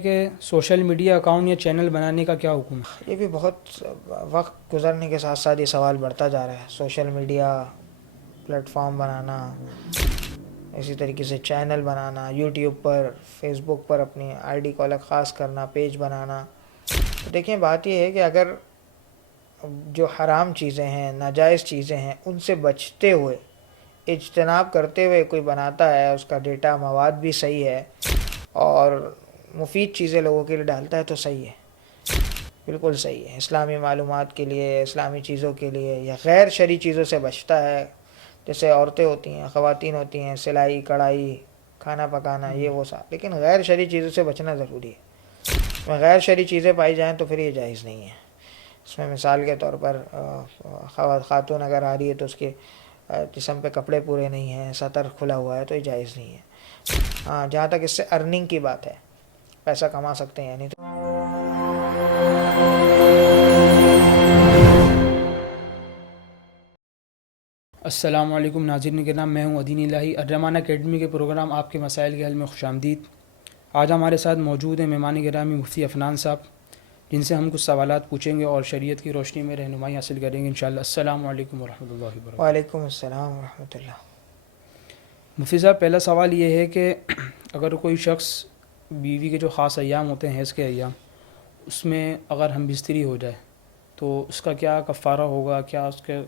کہ social media account یا channel بنانے کا کیا حکم ہے؟ یہ بھی بہت وقت گزرنے کے ساتھ ساتھ یہ سوال بڑھتا جا رہا ہے. سوشل میڈیا پلیٹ فارم بنانا، اسی طریقے سے چینل بنانا، یوٹیوب پر، فیس بک پر اپنی آئی ڈی کو الگ خاص کرنا، پیج بنانا. تو دیکھیں، بات یہ ہے کہ اگر جو حرام چیزیں ہیں، ناجائز چیزیں ہیں، ان سے بچتے ہوئے، اجتناب کرتے ہوئے کوئی بناتا ہے، اس کا ڈیٹا مواد بھی صحیح ہے اور مفید چیزیں لوگوں کے لیے ڈالتا ہے، تو صحیح ہے، بالکل صحیح ہے. اسلامی معلومات کے لیے، اسلامی چیزوں کے لیے، یا غیر شرعی چیزوں سے بچتا ہے، جیسے عورتیں ہوتی ہیں، خواتین ہوتی ہیں، سلائی کڑھائی، کھانا پکانا، یہ وہ سب. لیکن غیر شرعی چیزوں سے بچنا ضروری ہے. اس میں غیر شرعی چیزیں پائی جائیں تو پھر یہ جائز نہیں ہے. اس میں مثال کے طور پر خاتون اگر آ رہی ہے تو اس کے جسم پہ کپڑے پورے نہیں ہیں، سطر کھلا ہوا ہے، تو یہ جائز نہیں ہے. ہاں، جہاں تک اس سے ارننگ کی بات ہے، پیسہ کما سکتے ہیں یعنی. السلام علیکم ناظرین کرام، میں ہوں دین الہی. الرحمان اکیڈمی کے پروگرام آپ کے مسائل کے حل میں خوش آمدید. آج ہمارے ساتھ موجود ہیں مہمان گرامی مفتی عفنان صاحب، جن سے ہم کچھ سوالات پوچھیں گے اور شریعت کی روشنی میں رہنمائی حاصل کریں گے انشاءاللہ. السلام علیکم ورحمۃ اللہ وبرکاتہ. وعلیکم السلام ورحمۃ اللہ. مفتی صاحب، پہلا سوال یہ ہے کہ اگر کوئی شخص بیوی کے جو خاص ایام ہوتے ہیں، حیض کے ایام، اس میں اگر ہم بستری ہو جائے تو اس کا کیا کفارہ ہوگا؟ کیا اس کے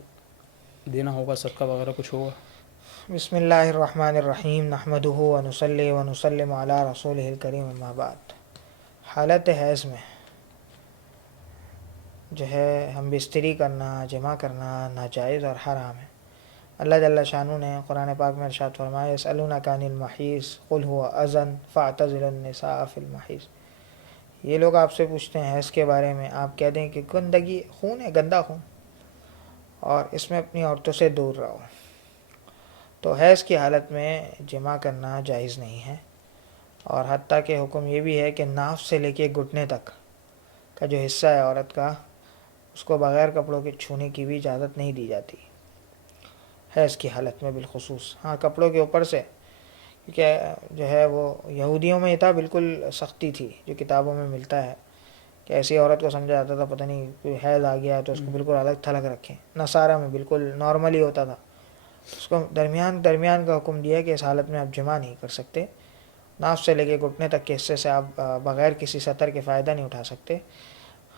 دینا ہوگا؟ صدقہ وغیرہ کچھ ہوگا؟ بسم اللہ الرحمن الرحیم، نحمدہ ونصلی ونسلم علی رسولہ الکریم، اما بعد. حالت حیض میں جو ہے ہم بستری کرنا، جمع کرنا ناجائز اور حرام ہے. اللہ جل شانہ نے قرآن پاک میں ارشاد فرمایا: یسألونک عن المحیض قل هو اذی فاعتزلوا النساء فی المحیض. یہ لوگ آپ سے پوچھتے ہیں حیض کے بارے میں، آپ کہہ دیں کہ گندگی، خون ہے، گندا خون، اور اس میں اپنی عورتوں سے دور رہو. تو حیض کی حالت میں جمع کرنا جائز نہیں ہے. اور حتیٰ کہ حکم یہ بھی ہے کہ ناف سے لے کے گھٹنے تک کا جو حصہ ہے عورت کا، اس کو بغیر کپڑوں کے چھونے کی بھی اجازت نہیں دی جاتی حیض کی حالت میں بالخصوص. ہاں، کپڑوں کے اوپر سے، کیونکہ جو ہے وہ یہودیوں میں یہ تھا، بالکل سختی تھی جو کتابوں میں ملتا ہے کہ ایسی عورت کو سمجھا جاتا تھا پتہ نہیں کوئی حیض آ گیا ہے تو اس کو بالکل الگ تھلگ رکھیں. نصارہ میں بالکل نارملی ہوتا تھا. اس کو درمیان کا حکم دیا کہ اس حالت میں آپ جمع نہیں کر سکتے. ناف سے لے کے گھٹنے تک کے حصے سے آپ بغیر کسی سطر کے فائدہ نہیں اٹھا سکتے.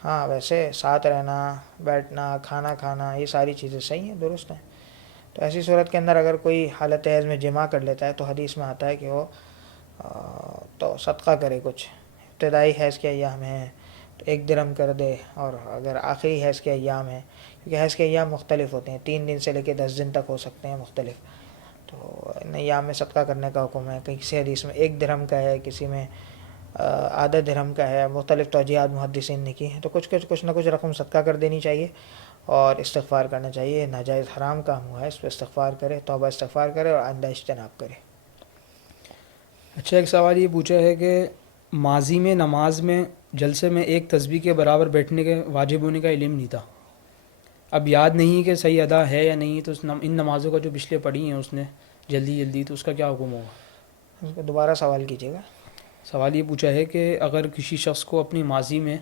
ہاں، ویسے ساتھ رہنا، بیٹھنا، کھانا کھانا، یہ ساری چیزیں صحیح ہیں، درست ہیں. تو ایسی صورت کے اندر اگر کوئی حالت حیض میں جمع کر لیتا ہے تو حدیث میں آتا ہے کہ وہ تو صدقہ کرے. کچھ ابتدائی حیض کے ایام ہیں تو 1 درہم کر دے، اور اگر آخری حیض کے ایام ہیں، کیونکہ حیض کے ایام مختلف ہوتے ہیں، 3 دن سے لے کے 10 دن تک ہو سکتے ہیں مختلف، تو ان ایام میں صدقہ کرنے کا حکم ہے. کسی حدیث میں 1 درہم کا ہے، کسی میں آدھا درہم کا ہے. مختلف توجیہات محدثین نے کی ہیں. تو کچھ نہ کچھ رقم صدقہ کر دینی چاہیے اور استغفار کرنا چاہیے. ناجائز حرام کام ہوا ہے، اس پہ استغفار کرے، توبہ استغفار کرے اور آئندہ اجتناب کرے. اچھا، ایک سوال یہ پوچھا ہے کہ ماضی میں نماز میں جلسے میں ایک تسبیح کے برابر بیٹھنے کے واجب ہونے کا علم نہیں تھا. اب یاد نہیں کہ صحیح ادا ہے یا نہیں، تو ان نمازوں کا جو پچھلے پڑھی ہیں اس نے جلدی، تو اس کا کیا حکم ہوگا؟ اس کو دوبارہ سوال کیجیے گا. سوال یہ پوچھا ہے کہ اگر کسی شخص کو اپنی ماضی میں،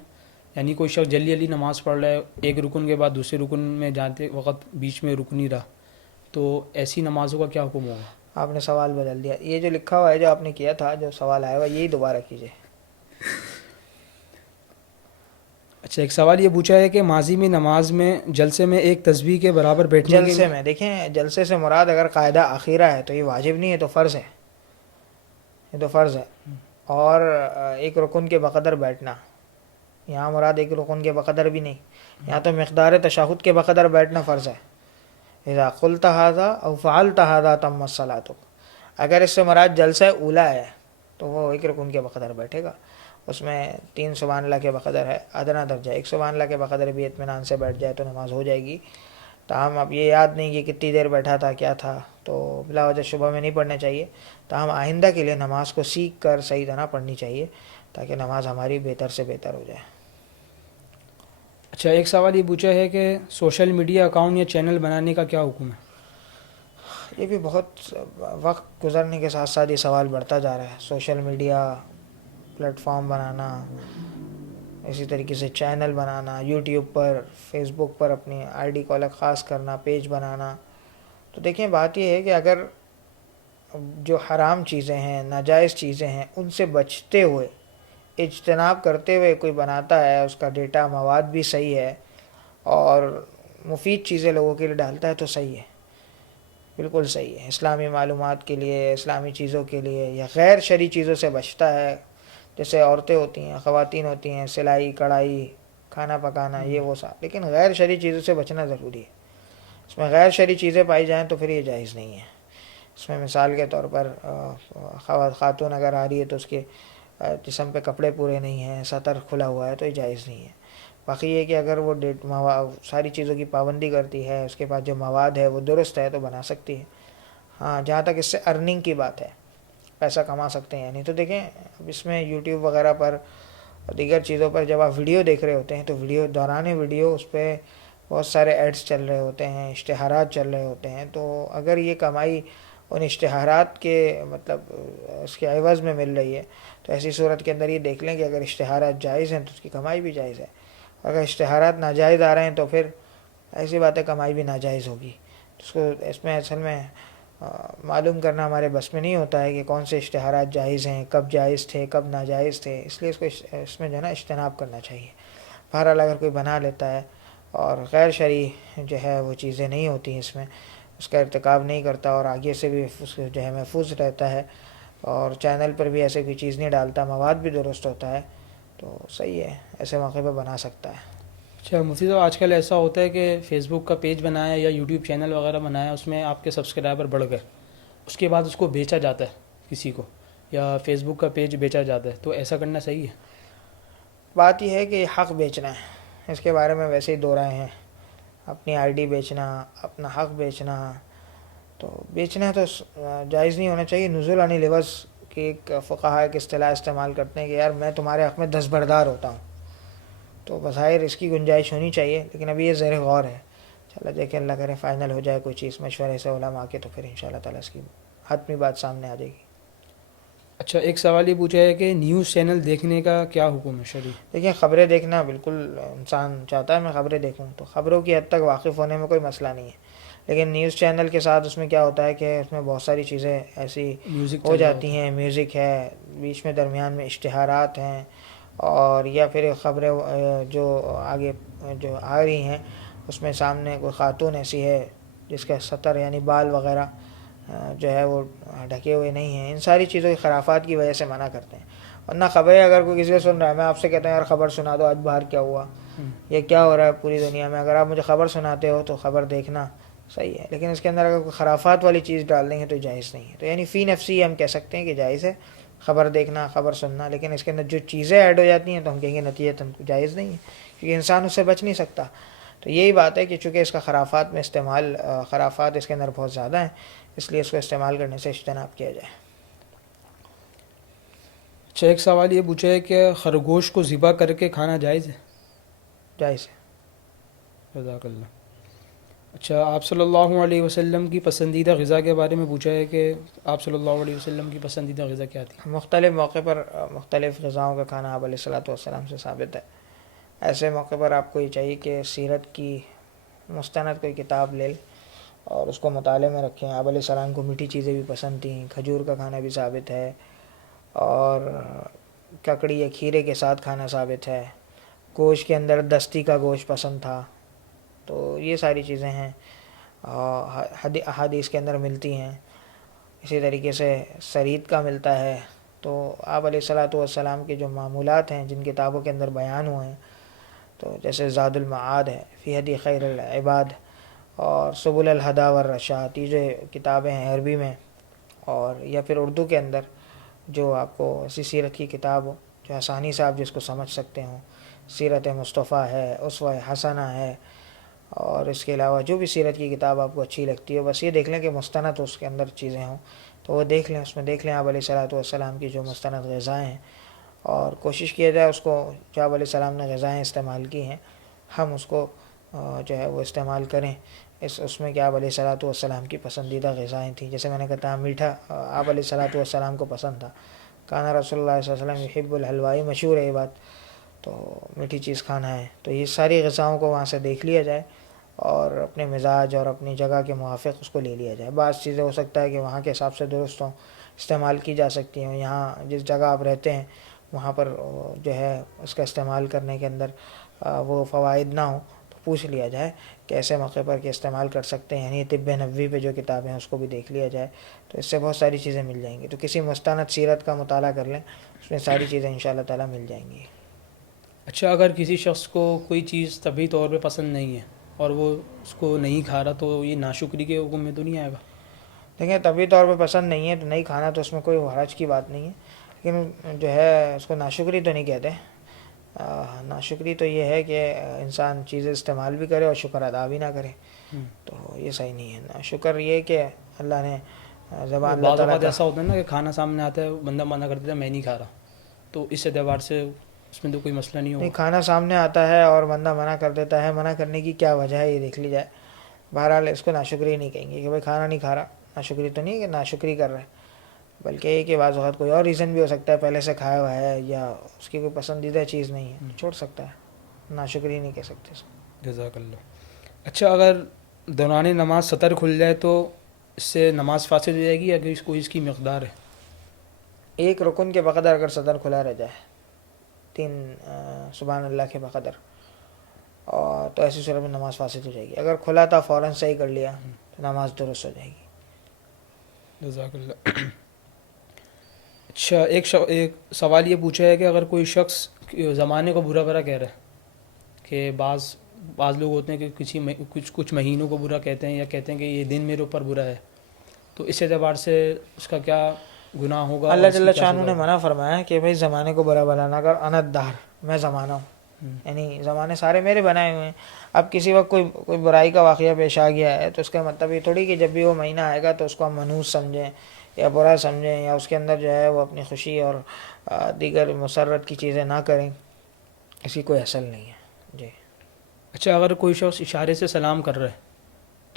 یعنی کوئی شخص جلدی نماز پڑھ رہا ہے، ایک رکن کے بعد دوسرے رکن میں جاتے وقت بیچ میں رک نہیں رہا، تو ایسی نمازوں کا کیا حکم ہوگا؟ آپ نے سوال بدل دیا. یہ جو لکھا ہوا ہے، جو آپ نے کیا تھا، جو سوال آیا ہوا، یہی دوبارہ کیجیے. اچھا، ایک سوال یہ پوچھا ہے کہ ماضی میں نماز میں جلسے میں ایک تسبیح کے برابر بیٹھنے کے جلسے میں دیکھیں، جلسے سے مراد اگر قاعدہ آخیرہ ہے تو یہ واجب نہیں ہے، تو فرض ہے. یہ تو فرض ہے. اور ایک رکن کے بقدر بیٹھنا، یہاں مراد ایک رکن کے بقدر بھی نہیں، یہاں تو مقدار تشہد کے بقدر بیٹھنا فرض ہے. اذا قلت هذا او فعلت هذا تم الصلاۃ. اگر اس سے مراد جلسہ اولا ہے تو وہ ایک رکن کے بقدر بیٹھے گا. اس میں 3 سبحان اللہ کے بقدر ہے ادنا درجہ، 1 سبحان اللہ کے بقدر بھی اطمینان سے بیٹھ جائے تو نماز ہو جائے گی. تاہم اب یہ یاد نہیں کہ کتنی دیر بیٹھا تھا، کیا تھا، تو بلا وجہ شبہ میں نہیں پڑھنا چاہیے. تاہم آئندہ کے لیے نماز کو سیکھ کر صحیح طرح پڑھنی چاہیے تاکہ نماز ہماری بہتر سے بہتر ہو جائے. اچھا، ایک سوال یہ پوچھا ہے کہ سوشل میڈیا اکاؤنٹ یا چینل بنانے کا کیا حکم ہے؟ یہ بھی بہت وقت گزرنے کے ساتھ ساتھ یہ سوال بڑھتا جا رہا ہے. سوشل میڈیا پلیٹ فارم بنانا، اسی طریقے سے چینل بنانا، یوٹیوب پر، فیس بک پر اپنی آئی ڈی کو الگ خاص کرنا، پیج بنانا. تو دیکھیں بات یہ ہے کہ اگر جو حرام چیزیں ہیں، ناجائز چیزیں ہیں، ان سے بچتے ہوئے، اجتناب کرتے ہوئے کوئی بناتا ہے، اس کا ڈیٹا مواد بھی صحیح ہے اور مفید چیزیں لوگوں کے لیے ڈالتا ہے تو صحیح ہے، بالکل صحیح ہے. اسلامی معلومات کے لیے، اسلامی چیزوں کے لیے، یا غیر شرعی چیزوں سے بچتا ہے، جیسے عورتیں ہوتی ہیں، خواتین ہوتی ہیں، سلائی کڑھائی، کھانا پکانا، یہ وہ سب. لیکن غیر شرعی چیزوں سے بچنا ضروری ہے. اس میں غیر شرعی چیزیں پائی جائیں تو پھر یہ جائز نہیں ہے. اس میں مثال کے طور پر خاتون اگر آ رہی ہے تو اس کے جسم پہ کپڑے پورے نہیں ہیں، سطر کھلا ہوا ہے تو یہ جائز نہیں ہے. باقی یہ کہ اگر وہ ساری چیزوں کی پابندی کرتی ہے، اس کے پاس جو مواد ہے وہ درست ہے تو بنا سکتی ہے. ہاں جہاں تک اس سے ارننگ کی بات ہے، پیسہ کما سکتے ہیں یعنی، تو دیکھیں اب اس میں یوٹیوب وغیرہ پر، دیگر چیزوں پر جب آپ ویڈیو دیکھ رہے ہوتے ہیں تو دوران ویڈیو اس پہ بہت سارے ایڈز چل رہے ہوتے ہیں، اشتہارات چل رہے ہوتے ہیں. تو اگر یہ کمائی ان اشتہارات کے مطلب اس کے عوض میں مل رہی ہے تو ایسی صورت کے اندر یہ دیکھ لیں کہ اگر اشتہارات جائز ہیں تو اس کی کمائی بھی جائز ہے. اگر اشتہارات ناجائز آ رہے ہیں تو پھر ایسی بات ہے کمائی بھی ناجائز ہوگی. اس میں اصل میں معلوم کرنا ہمارے بس میں نہیں ہوتا ہے کہ کون سے اشتہارات جائز ہیں، کب جائز تھے، کب ناجائز تھے. اس لیے اس میں جو ہے نا اجتناب کرنا چاہیے. بہرحال اگر کوئی بنا لیتا ہے اور غیر شرعی جو ہے وہ چیزیں نہیں ہوتی ہیں، اس میں اس کا ارتکاب نہیں کرتا اور آگے سے بھی جو ہے محفوظ رہتا ہے اور چینل پر بھی ایسے کوئی چیز نہیں ڈالتا، مواد بھی درست ہوتا ہے تو صحیح ہے، ایسے موقع پہ بنا سکتا ہے. اچھا مفتی صاحب، آج کل ایسا ہوتا ہے کہ فیس بک کا پیج بنایا یا یوٹیوب چینل وغیرہ بنایا، اس میں آپ کے سبسکرائبر بڑھ گئے، اس کے بعد اس کو بیچا جاتا ہے کسی کو، یا فیس بک کا پیج بیچا جاتا ہے، تو ایسا کرنا صحیح ہے؟ بات یہ ہے کہ حق بیچنا ہے، اس کے بارے میں ویسے ہی دو رائے ہیں. اپنی آئی ڈی بیچنا، اپنا حق بیچنا، تو بیچنا تو جائز نہیں ہونا چاہیے. نزول عن العوض کی ایک فقہاء ایک اصطلاح استعمال کرتے ہیں کہ یار میں تمہارے حق میں دستبردار ہوتا ہوں، تو بظاہر اس کی گنجائش ہونی چاہیے. لیکن ابھی یہ زیر غور ہے. چلو دیکھیں، اللہ کرے فائنل ہو جائے کوئی چیز مشورے سے علماء کے، تو پھر انشاءاللہ تعالیٰ اس کی حتمی بات سامنے آ جائے گی. اچھا ایک سوال یہ پوچھا ہے کہ نیوز چینل دیکھنے کا کیا حکم ہے شرعی؟ دیکھیں خبریں دیکھنا بالکل انسان چاہتا ہے میں خبریں دیکھوں، تو خبروں کی حد تک واقف ہونے میں کوئی مسئلہ نہیں ہے. لیکن نیوز چینل کے ساتھ اس میں کیا ہوتا ہے کہ اس میں بہت ساری چیزیں ایسی میوزک ہو چل رہا جاتی ہوتا ہیں، میوزک ہے، بیچ میں درمیان میں اشتہارات ہیں، اور یا پھر خبریں جو آگے جو آ رہی ہیں اس میں سامنے کوئی خاتون ایسی ہے جس کا سطر یعنی بال وغیرہ جو ہے وہ ڈھکے ہوئے نہیں ہیں. ان ساری چیزوں کی خرافات کی وجہ سے منع کرتے ہیں. ورنہ خبریں اگر کوئی کسی سے سن رہا ہے، میں آپ سے کہتا ہوں یار خبر سنا دو آج باہر کیا ہوا، ہے. یہ کیا ہو رہا ہے پوری دنیا میں، اگر آپ مجھے خبر سناتے ہو تو خبر دیکھنا صحیح ہے. لیکن اس کے اندر اگر کوئی خرافات والی چیز ڈال دیں گے تو جائز نہیں ہے. تو یعنی فی نفسی ہم کہہ سکتے ہیں کہ جائز ہے خبر دیکھنا، خبر سننا. لیکن اس کے اندر جو چیزیں ایڈ ہو جاتی ہیں تو ہم کہیں گے نتیجتاً جائز نہیں ہے، کیونکہ انسان اس سے بچ نہیں سکتا. تو یہی بات ہے کہ چونکہ اس کا خرافات میں استعمال، خرافات اس کے اندر بہت زیادہ ہیں، اس لیے اس کو استعمال کرنے سے اجتناب کیا جائے. اچھا ایک سوال یہ پوچھا ہے کہ خرگوش کو ذبح کر کے کھانا جائز ہے؟ جائز ہے. جزاک اللہ. اچھا آپ صلی اللہ علیہ وسلم کی پسندیدہ غذا کے بارے میں پوچھا ہے کہ آپ صلی اللہ علیہ وسلم کی پسندیدہ غذا کیا تھی؟ مختلف موقع پر مختلف غذاؤں کا کھانا آپ علیہ الصلوۃ والسلام سے ثابت ہے. ایسے موقع پر آپ کو یہ چاہیے کہ سیرت کی مستند کوئی کتاب لے اور اس کو مطالعے میں رکھیں. آپ علیہ السلام کو میٹھی چیزیں بھی پسند تھیں، کھجور کا کھانا بھی ثابت ہے، اور ککڑی یا کھیرے کے ساتھ کھانا ثابت ہے. گوشت کے اندر دستی کا گوشت پسند تھا. تو یہ ساری چیزیں ہیں احادیث کے اندر ملتی ہیں. اسی طریقے سے سرید کا ملتا ہے. تو آپ علیہ الصلوۃ والسلام کے جو معمولات ہیں جن کتابوں کے اندر بیان ہوئے ہیں، تو جیسے زاد المعاد ہے فی ہدی خیر العباد اور سبل الہدی والرشاد، یہ جو کتابیں ہیں عربی میں، اور یا پھر اردو کے اندر جو آپ کو ایسی سیرت کی کتاب ہو جو آسانی سے آپ جس کو سمجھ سکتے ہوں، سیرت مصطفیٰ ہے، اسوہ حسنہ ہے، اور اس کے علاوہ جو بھی سیرت کی کتاب آپ کو اچھی لگتی ہے، بس یہ دیکھ لیں کہ مستند اس کے اندر چیزیں ہوں تو وہ دیکھ لیں، اس میں دیکھ لیں آپ علیہ الصلوۃ والسلام کی جو مستند غذائیں ہیں، اور کوشش کیا جائے اس کو جو آپ علیہ السلام نے غذائیں استعمال کی ہیں ہم اس کو جو ہے وہ استعمال کریں. اس میں کہ آپ علیہ الصلوۃ والسلام کی پسندیدہ غذائیں تھیں. جیسے میں نے کہا میٹھا آپ علیہ الصلوۃ والسلام کو پسند تھا، کانا رسول اللہ صلی اللہ علیہ وسلم یحب الحلوائی، مشہور ہے یہ بات، تو میٹھی چیز کھانا ہے، تو یہ ساری غذاؤں کو وہاں سے دیکھ لیا جائے اور اپنے مزاج اور اپنی جگہ کے موافق اس کو لے لیا جائے۔ بعض چیزیں ہو سکتا ہے کہ وہاں کے حساب سے درست ہوں، استعمال کی جا سکتی ہیں، یہاں جس جگہ آپ رہتے ہیں وہاں پر جو ہے اس کا استعمال کرنے کے اندر وہ فوائد نہ ہوں تو پوچھ لیا جائے کہ ایسے موقع پر کہ استعمال کر سکتے ہیں، یعنی طب نبوی پہ جو کتابیں ہیں اس کو بھی دیکھ لیا جائے، تو اس سے بہت ساری چیزیں مل جائیں گی۔ تو کسی مستند سیرت کا مطالعہ کر لیں، اس میں ساری چیزیں انشاءاللہ تعالیٰ مل جائیں گی۔ اچھا، اگر کسی شخص کو کوئی چیز طبی طور پہ پسند نہیں ہے اور وہ اس کو نہیں کھا رہا، تو یہ ناشکری کے حکم میں تو نہیں آئے گا؟ دیکھیں طبی طور پہ پسند نہیں ہے تو نہیں کھانا، تو اس میں کوئی حرج کی بات نہیں ہے، لیکن جو ہے اس کو ناشکری تو نہیں کہتے۔ ناشکری تو یہ ہے کہ انسان چیزیں استعمال بھی کرے اور شکر ادا بھی نہ کرے، تو یہ صحیح نہیں ہے۔ شکر یہ کہ اللہ نے زبان اللہ بعض تعالیٰ اوقات کا، ایسا ہوتا ہے نا کہ کھانا سامنے آتا ہے، بندہ منع کر دیتا ہے میں نہیں کھا رہا، تو اس اعتبار سے اس میں تو کوئی مسئلہ نہیں نہیں ہوگا؟ کھانا سامنے آتا ہے اور بندہ منع کر دیتا ہے، منع کرنے کی کیا وجہ ہے یہ دیکھ لی جائے۔ بہرحال اس کو ناشکری نہیں کہیں گے کہ بھائی کھانا نہیں کھا رہا، ناشکری تو نہیں ہے کہ ناشکری کر رہا ہے، بلکہ یہ کہ بعض اوقات کوئی اور ریزن بھی ہو سکتا ہے، پہلے سے کھایا ہوا ہے یا اس کی کوئی پسندیدہ چیز نہیں ہے، چھوڑ سکتا ہے، ناشکری نہیں کہہ سکتے اس کو۔ جزاک اللہ۔ اچھا، اگر دوران نماز سطر کھل جائے تو اس سے نماز فاسد ہو جائے گی یا کوئی اس کی مقدار ہے؟ ایک رکن کے بقدر اگر صدر کھلا رہ جائے، 3 سبحان اللہ کے بقدر، اور تو ایسی صورت میں نماز فاسد ہو جائے گی۔ اگر کھلا تھا فوراً صحیح کر لیا تو نماز درست ہو جائے گی۔ جزاک اللہ۔ اچھا، ایک سوال یہ پوچھا ہے کہ اگر کوئی شخص زمانے کو برا بھلا کہہ رہا ہے، کہ بعض لوگ ہوتے ہیں کہ کچھ مہینوں کو برا کہتے ہیں یا کہتے ہیں کہ یہ دن میرے اوپر برا ہے، تو اس اعتبار سے اس کا کیا گناہ ہوگا؟ اللہ اور اس کی جل کیا شانہ سزا نے ہوگی؟ منع فرمایا کہ بھائی زمانے کو برا بھلا نہ کر، انا الدہر، میں زمانہ ہوں، یعنی زمانے سارے میرے بنائے ہوئے ہیں۔ اب کسی وقت کوئی برائی کا واقعہ پیش آ گیا ہے تو اس کا مطلب یہ تھوڑی کہ جب بھی وہ مہینہ آئے گا تو اس کو ہم منحوس سمجھیں یا برا سمجھیں یا اس کے اندر جو ہے وہ اپنی خوشی اور دیگر مسرت کی چیزیں نہ کریں، اس کی کوئی اصل نہیں ہے۔ جی اچھا، اگر کوئی شخص اشارے سے سلام کر رہا ہے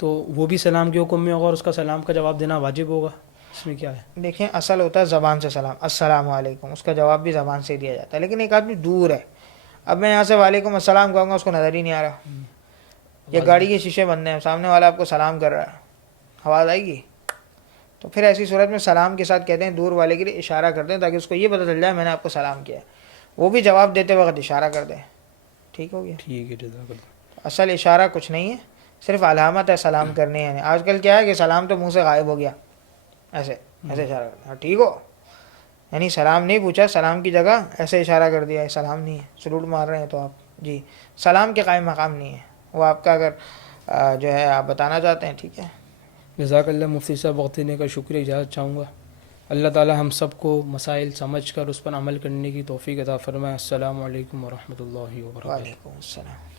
تو وہ بھی سلام کے حکم میں ہوگا اور اس کا سلام کا جواب دینا واجب ہوگا؟ اس میں کیا ہے؟ دیکھیں اصل ہوتا ہے زبان سے سلام، السلام علیکم، اس کا جواب بھی زبان سے دیا جاتا ہے، لیکن ایک آدمی دور ہے، اب میں یہاں سے وعلیکم السلام کہوں گا اس کو نظر ہی نہیں آ رہا، یا گاڑی کے شیشے بند ہیں، سامنے والا آپ کو سلام کر رہا ہے، آواز آئے گی؟ تو پھر ایسی صورت میں سلام کے ساتھ کہتے ہیں دور والے کے لیے اشارہ کرتے ہیں تاکہ اس کو یہ پتہ چل جائے میں نے آپ کو سلام کیا ہے، وہ بھی جواب دیتے وقت اشارہ کر دیں۔ ٹھیک ہو گیا؟ ٹھیک ہے، جزاک اللہ۔ اصل اشارہ کچھ نہیں ہے، صرف علامت ہے سلام کرنے ہے۔ آج کل کیا ہے کہ سلام تو منہ سے غائب ہو گیا، ایسے اشارہ کرتے ہیں، ٹھیک ہو، یعنی سلام نہیں پوچھا، سلام کی جگہ ایسے اشارہ کر دیا، سلام نہیں ہے، سلوٹ مار رہے ہیں تو آپ جی سلام کے قائم مقام نہیں ہے وہ، آپ کا اگر جو ہے آپ بتانا چاہتے ہیں ٹھیک ہے۔ جزاک اللہ مفتی صاحب، وقت دینے کا شکریہ، اجازت چاہوں گا۔ اللہ تعالی ہم سب کو مسائل سمجھ کر اس پر عمل کرنے کی توفیق عطا فرمائے۔ السلام علیکم ورحمۃ اللہ وبرکاتہ۔ وعلیکم السلام۔